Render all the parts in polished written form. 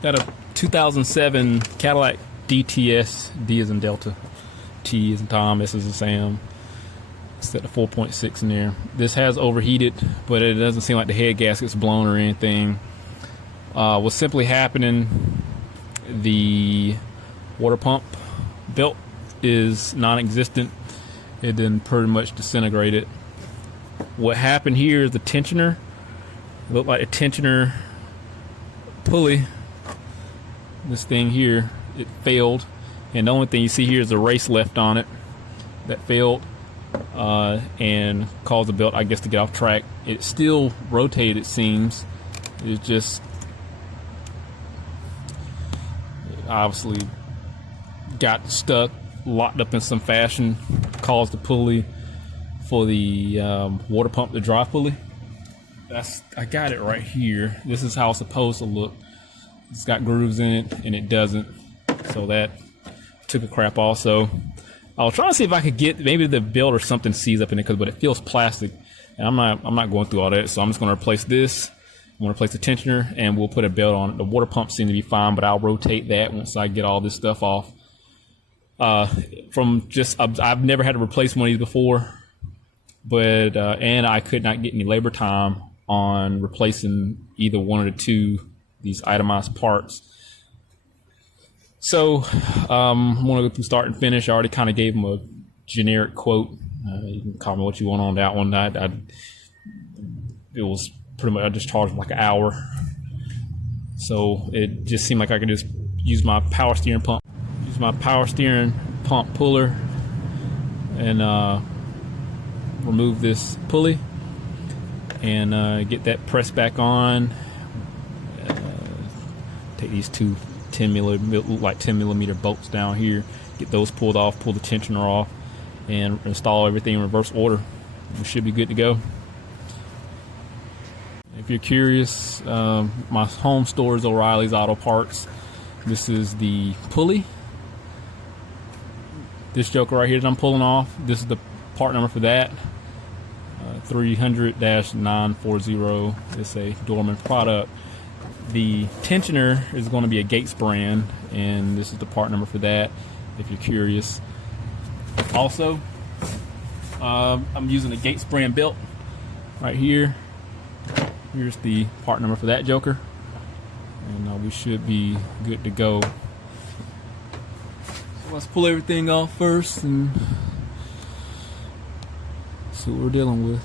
Got a 2007 Cadillac DTS. D as in Delta, T as in Tom, S as in Sam. Set the 4.6 in there. This has overheated, but it doesn't seem like the head gasket's blown or anything. What's simply happening, the water pump belt is non-existent. It didn't pretty much disintegrated. What happened here is the tensioner, it looked like a tensioner pulley, this thing here, it failed, and the only thing you see here is a race left on it that failed and caused the belt, I guess, to get off track. It still rotated, it seems. It just obviously got stuck, locked up in some fashion, caused the pulley for the water pump, the drive pulley. I got it right here. This is how it's supposed to look. It's got grooves in it, and it doesn't. So that took a crap also. I was trying to see if I could get maybe the belt or something seized up in it, but it feels plastic, and I'm not going through all that. So I'm just going to replace this. I'm going to replace the tensioner, and we'll put a belt on it. The water pump seems to be fine, but I'll rotate that once I get all this stuff off. I've never had to replace one of these before, but and I could not get any labor time on replacing either one of the two these itemized parts. So I'm going to go through start and finish. I already kind of gave them a generic quote. You can call me what you want on that one. It was pretty much, I just charged them like an hour. So it just seemed like I could just use my power steering pump. Use my power steering pump puller and remove this pulley and get that pressed back on. Take these two 10 millimeter bolts down here, get those pulled off, pull the tensioner off, and install everything in reverse order. We should be good to go. If you're curious, my home store is O'Reilly's Auto Parts. This is the pulley. This joker right here that I'm pulling off, this is the part number for that. 300-940. It's a Dorman product. The tensioner is going to be a Gates brand, and this is the part number for that, if you're curious. Also, I'm using a Gates brand belt right here. Here's the part number for that joker, and we should be good to go. So let's pull everything off first and see what we're dealing with.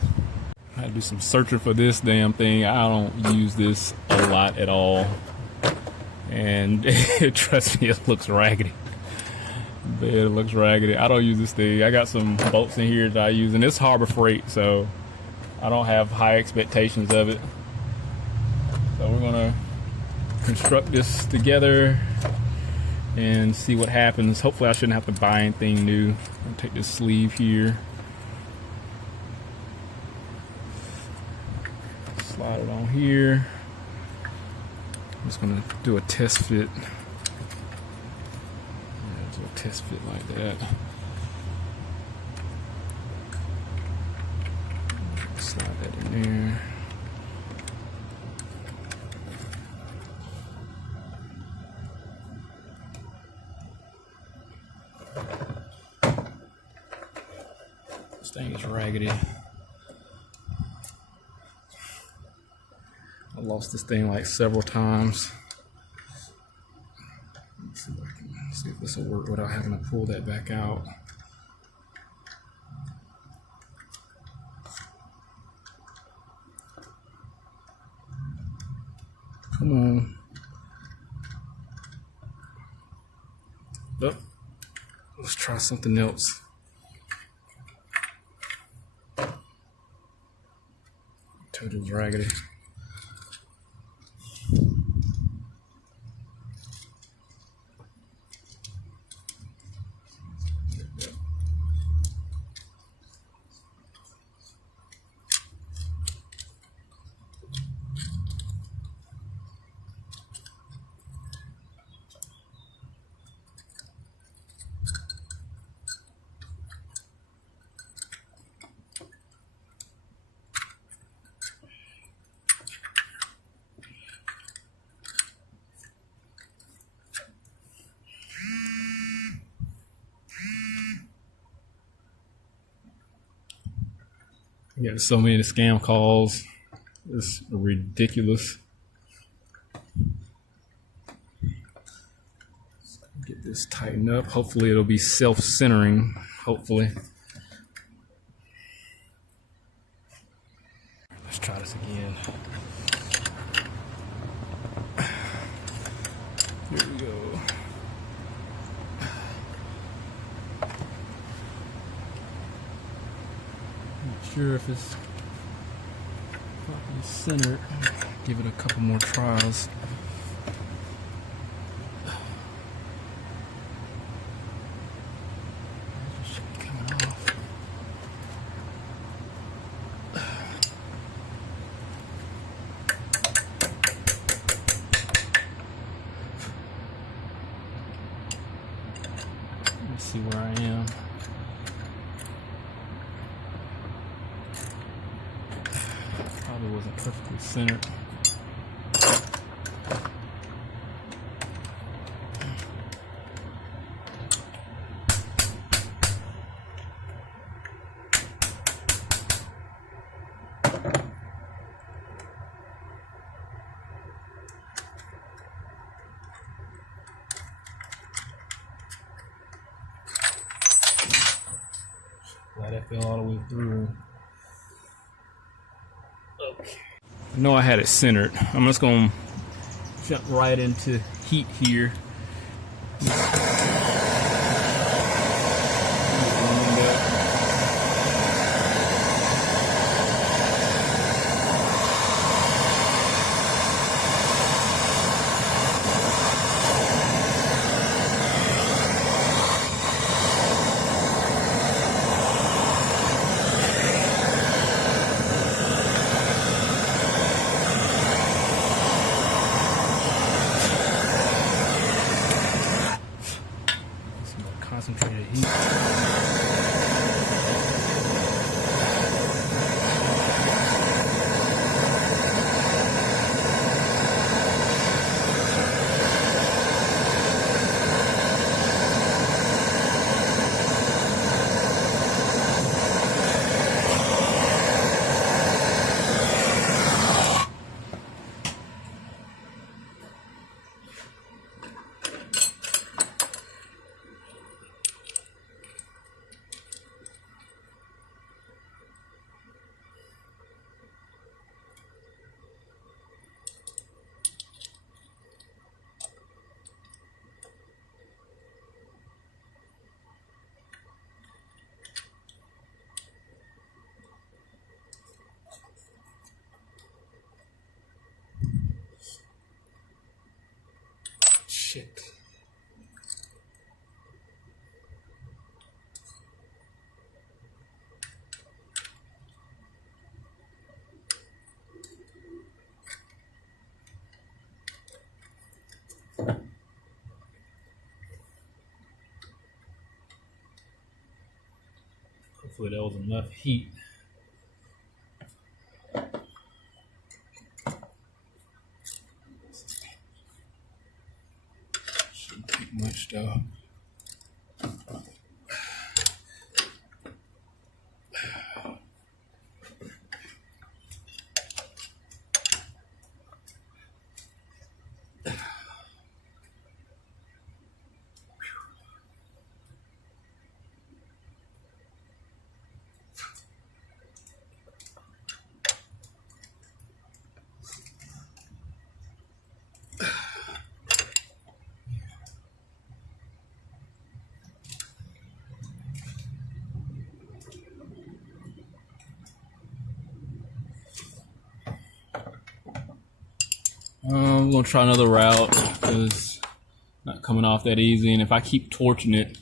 I had to do some searching for this damn thing. I don't use this a lot at all, and trust me, it looks raggedy. It looks raggedy. I don't use this thing. I got some bolts in here that I use, and it's Harbor Freight, so I don't have high expectations of it. So we're gonna construct this together and see what happens. Hopefully I shouldn't have to buy anything new. I'll take this sleeve here, slide it on here. I'm just gonna do a test fit. Do a test fit like that. Slide that in there. This thing is raggedy. I lost this thing like several times. Let's see if this will work without having to pull that back out. Come on. Oh, let's try something else. Told you it was raggedy. You got so many scam calls. It's ridiculous. Get this tightened up. Hopefully it'll be self-centering. Hopefully. Let's try this again. Here we go. Not sure if it's properly centered. Give it a couple more trials. Let's see where I am. Probably wasn't perfectly centered. Glad that fell all the way through. Okay. I know I had it centered. I'm just going to jump right into heat here. Concentrated heat. Shit. Hopefully that was enough heat. Shouldn't take much though. I'm gonna try another route because it's not coming off that easy, and if I keep torching it,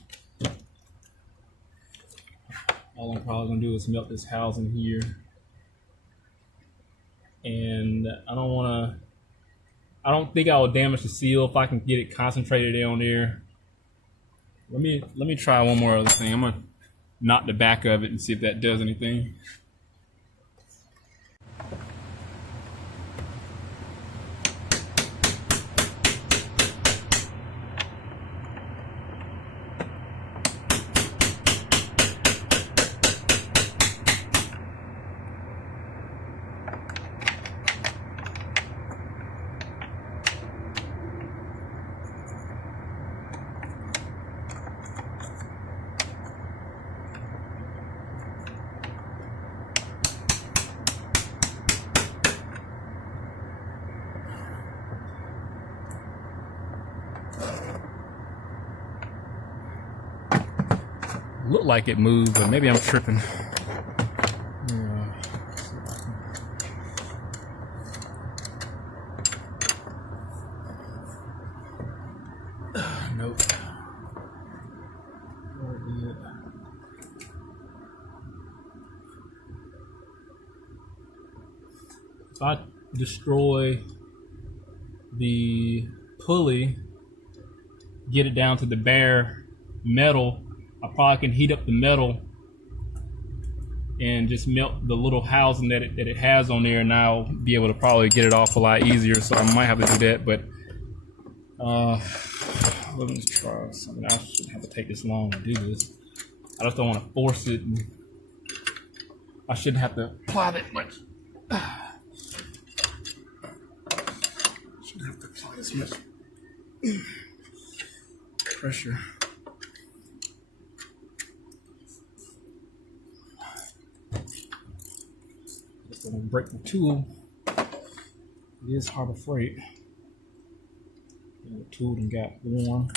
all I'm probably gonna do is melt this housing here, and I don't think I will damage the seal if I can get it concentrated down there. Let me try one more other thing. I'm gonna knock the back of it and see if that does anything. looked like it moved, but maybe I'm tripping. Nope. If I destroy the pulley, get it down to the bare metal, I probably can heat up the metal and just melt the little housing that it has on there, and I'll be able to probably get it off a lot easier. So I might have to do that, but let me try something else. I shouldn't have to take this long to do this. I just don't want to force it. And I shouldn't have to apply that much. Shouldn't have to apply this much pressure. Just don't break the tool. It is hard to freight. The tool done got warm.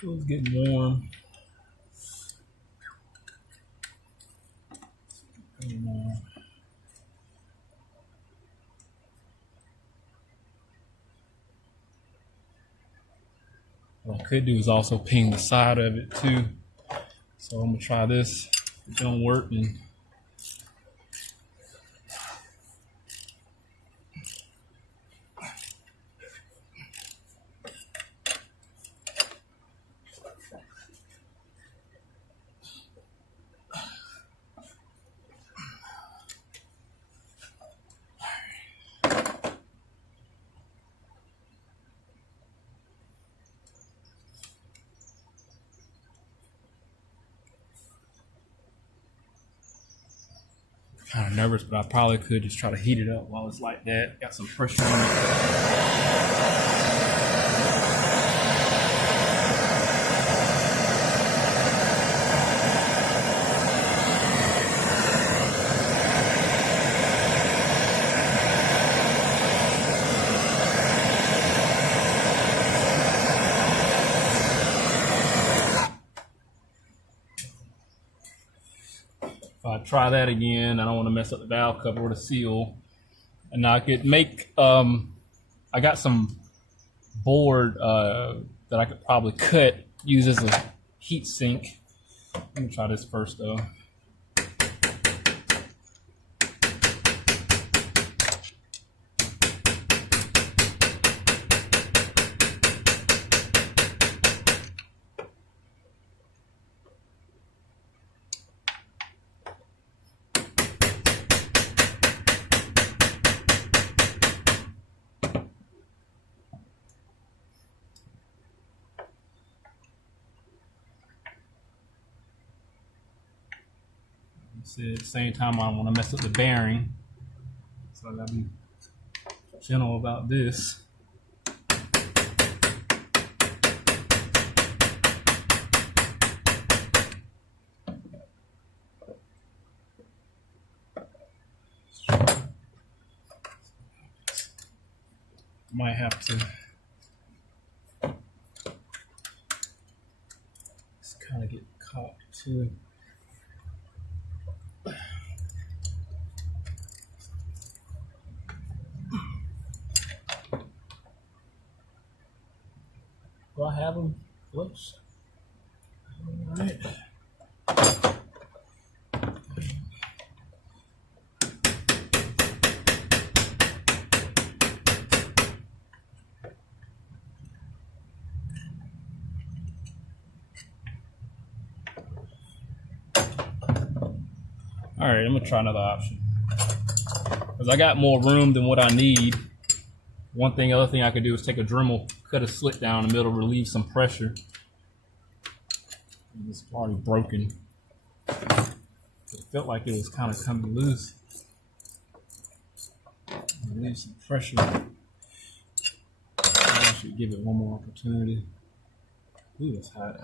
It was getting warm. What I could do is also ping the side of it too. So I'm gonna try this. If it don't work, then Kind of nervous, but I probably could just try to heat it up while it's like that. Got some pressure on it. If I try that again, I don't want to mess up the valve cover or the seal. And I could make, I got some board that I could probably cut, use as a heat sink. Let me try this first though. See, at the same time, I don't want to mess up the bearing, so I gotta be gentle about this. Might have to just kind of get caught too. Do I have them flips? All right. All right, I'm gonna try another option because I got more room than what I need. Other thing I could do is take a Dremel, cut a slit down the middle, relieve some pressure. It's already broken. It felt like it was kind of coming loose. Relieve some pressure. I should give it one more opportunity. Ooh, that's hot.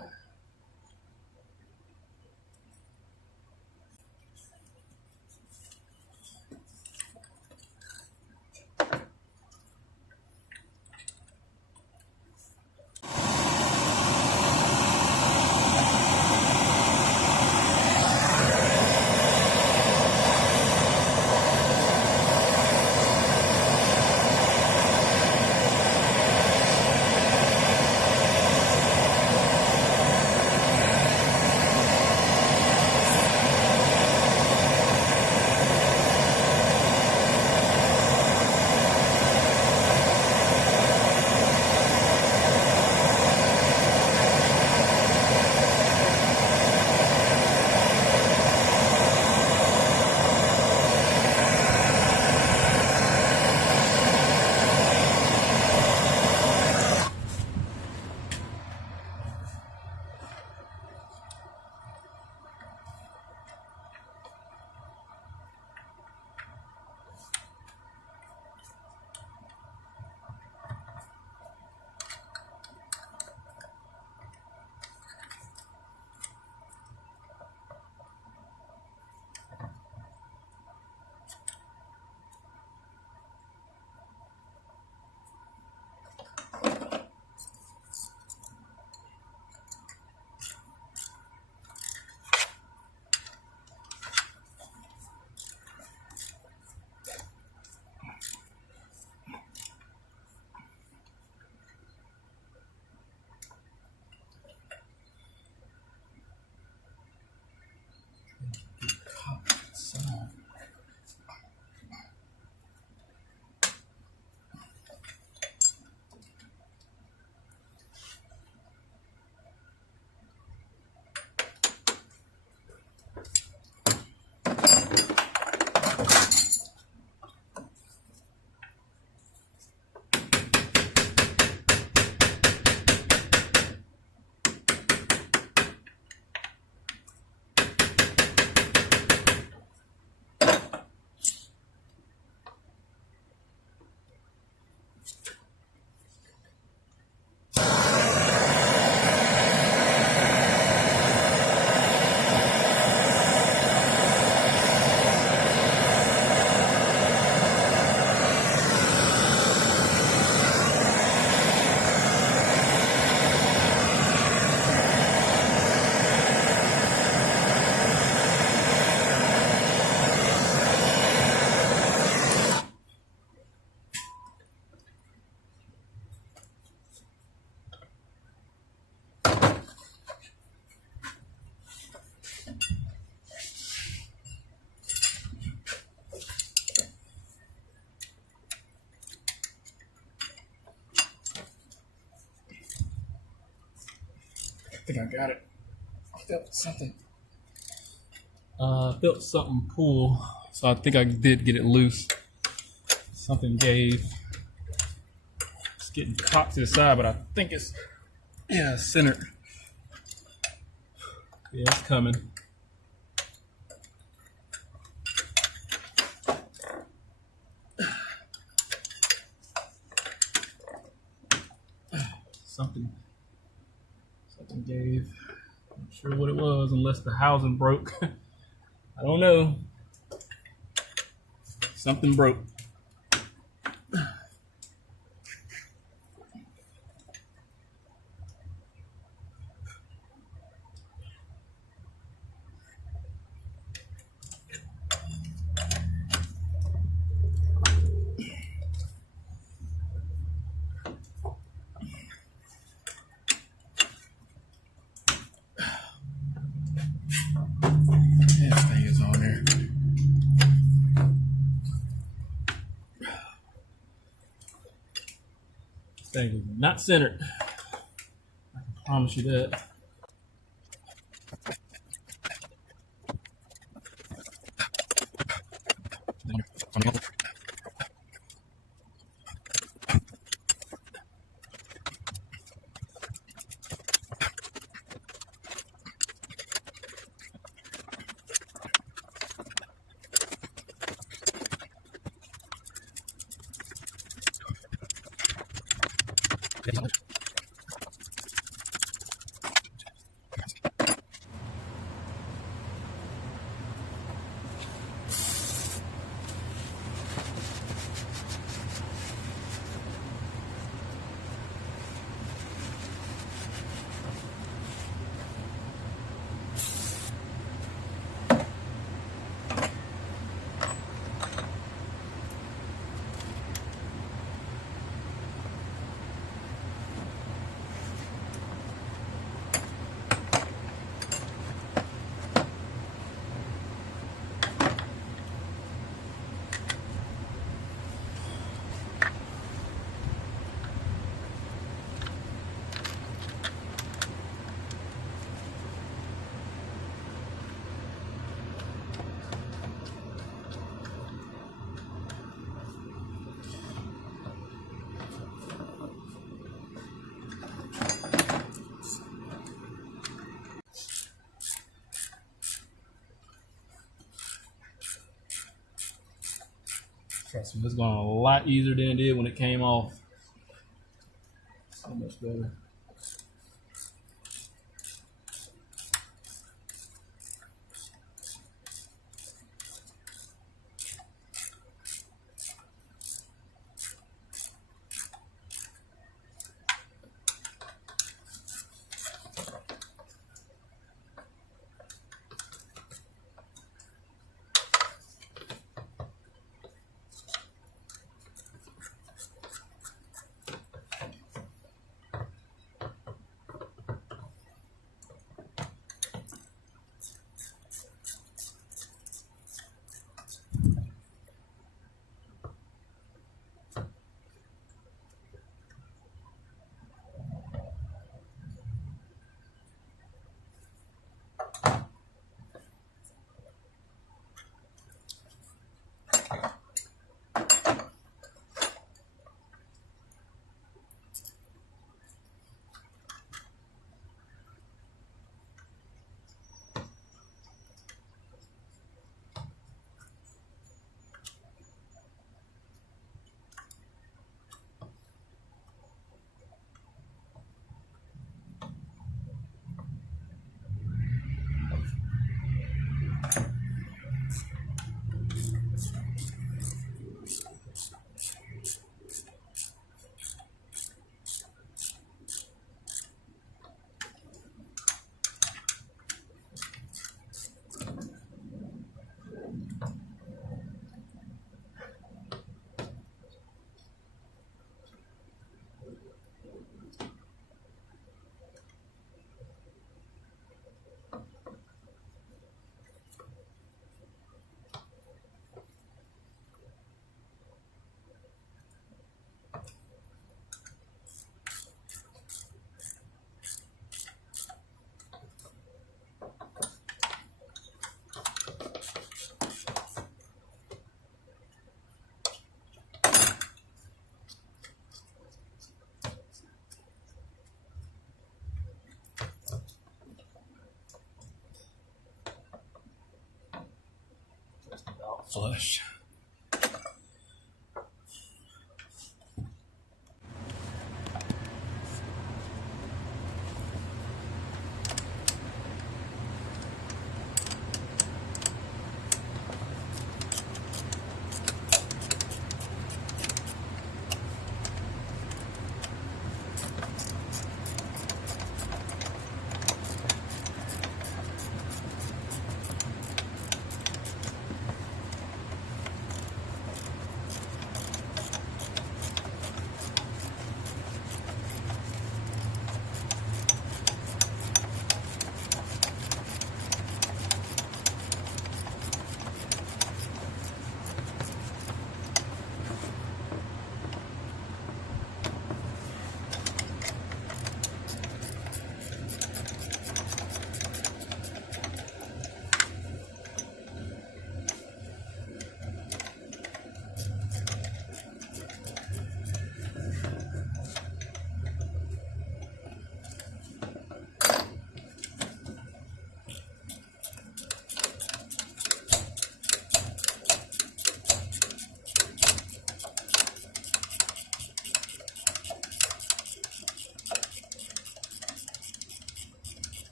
think I got it. I felt something. Felt something pull, so I think I did get it loose. Something gave. It's getting cocked to the side, but I think it's centered. Yeah, it's coming. Something gave. I'm not sure what it was, unless the housing broke. I don't know. Something broke. This thing is on there. This thing is not centered. I can promise you that. Trust me, it's going a lot easier than it did when it came off. So much better. flush.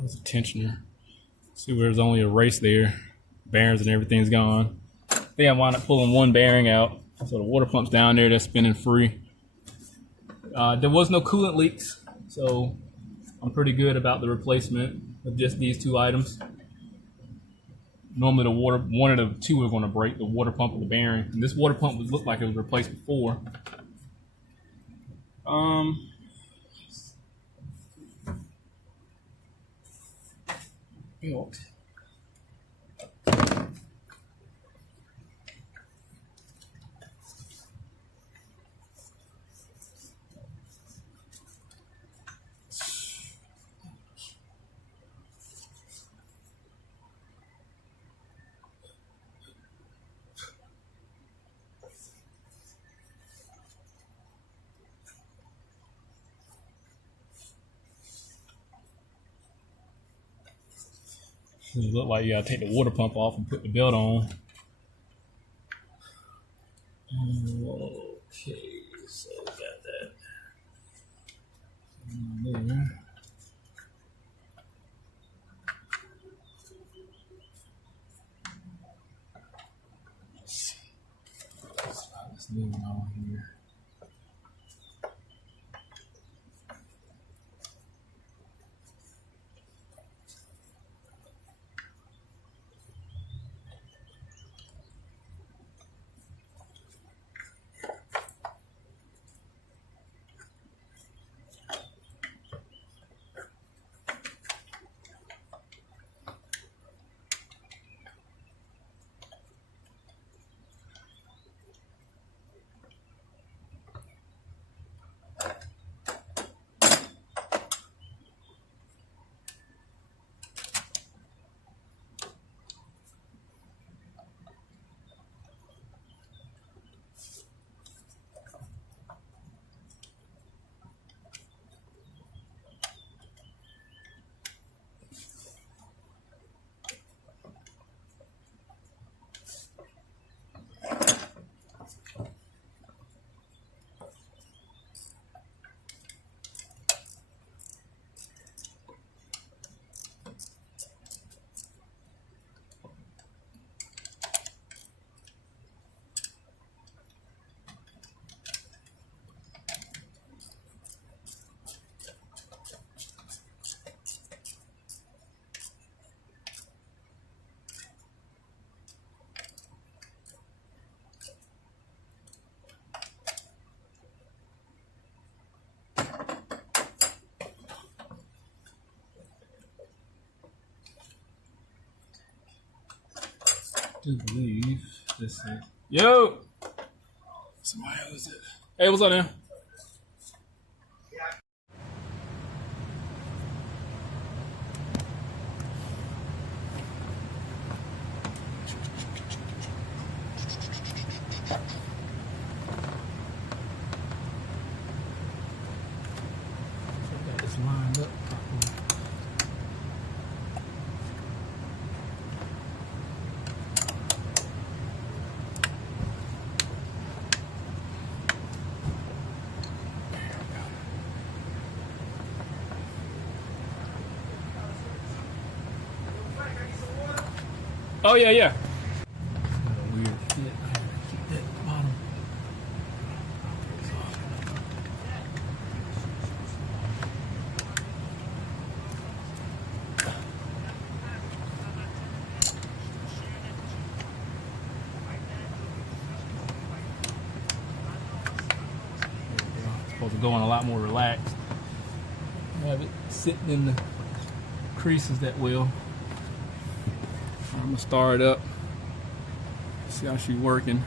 There's a tensioner. See where there's only a race there. Bearings and everything's gone. I think I wound up pulling one bearing out. So the water pump's down there, that's spinning free. There was no coolant leaks, so I'm pretty good about the replacement of just these two items. Normally one of the two are going to break, the water pump or the bearing. And this water pump looked like it was replaced before. Built. It look like you gotta take the water pump off and put the belt on. Okay, so got that. There. Slide this new one on here. I do believe this is. Yo! Somebody else it. Hey, what's up now? Oh yeah, yeah. Got a weird fit. I gotta keep that bottom. Supposed to go on a lot more relaxed. Have it sitting in the creases that well. I'm gonna start it up. See how she's working.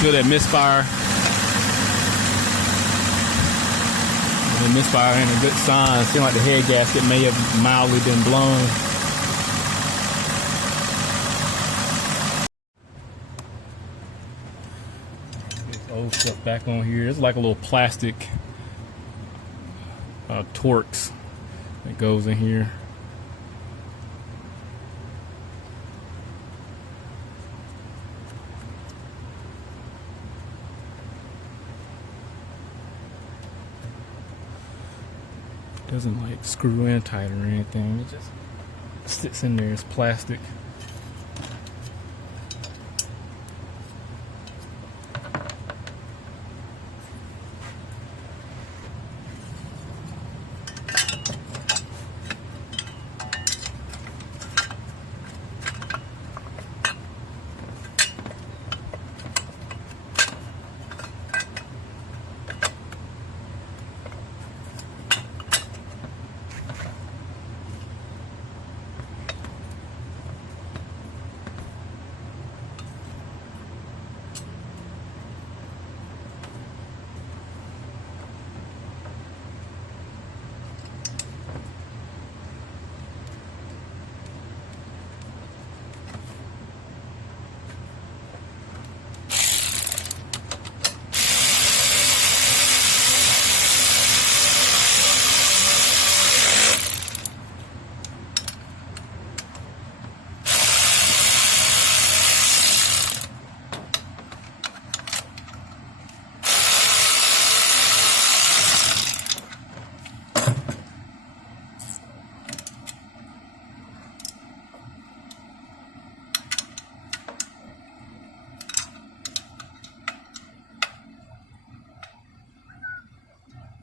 Feel that misfire. The misfire ain't a good sign. Seems like the head gasket may have mildly been blown. This old stuff back on here. It's like a little plastic Torx that goes in here. Doesn't like screw in tight or anything. It just sits in there. It's plastic.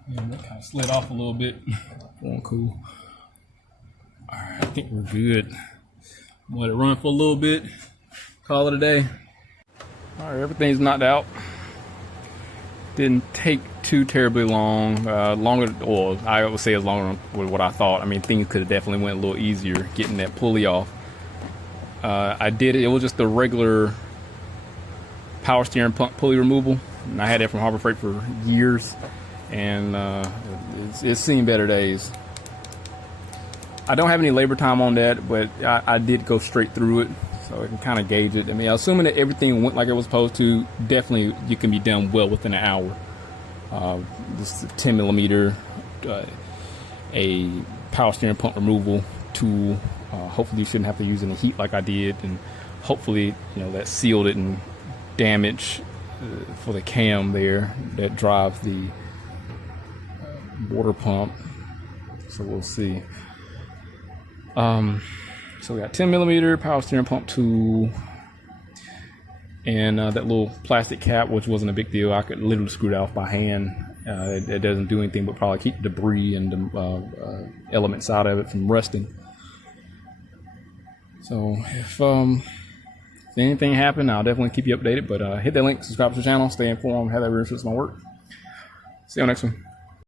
Yeah, that kind of slid off a little bit. Going cool. All right, I think we're good. Let it run for a little bit. Call it a day. All right, everything's knocked out. Didn't take too terribly long. Longer, or I would say it's longer than what I thought. I mean, things could have definitely went a little easier getting that pulley off. I did it. It was just the regular power steering pump pulley removal, and I had that from Harbor Freight for years, and it's seen better days. I don't have any labor time on that, but I did go straight through it, so I can kind of gauge it. I mean, assuming that everything went like it was supposed to, definitely you can be done well within an hour. This is a 10 millimeter, a power steering pump removal tool. Hopefully you shouldn't have to use any heat like I did, and hopefully, you know, that sealed it and damage for the cam there that drives the water pump. So we'll see. So we got 10 millimeter power steering pump tool, and that little plastic cap, which wasn't a big deal. I could literally screw it off by hand. It doesn't do anything but probably keep debris and the elements out of it from rusting. So if anything happened, I'll definitely keep you updated. But hit that link, subscribe to the channel, stay informed, have that research on my work. See you on the next one.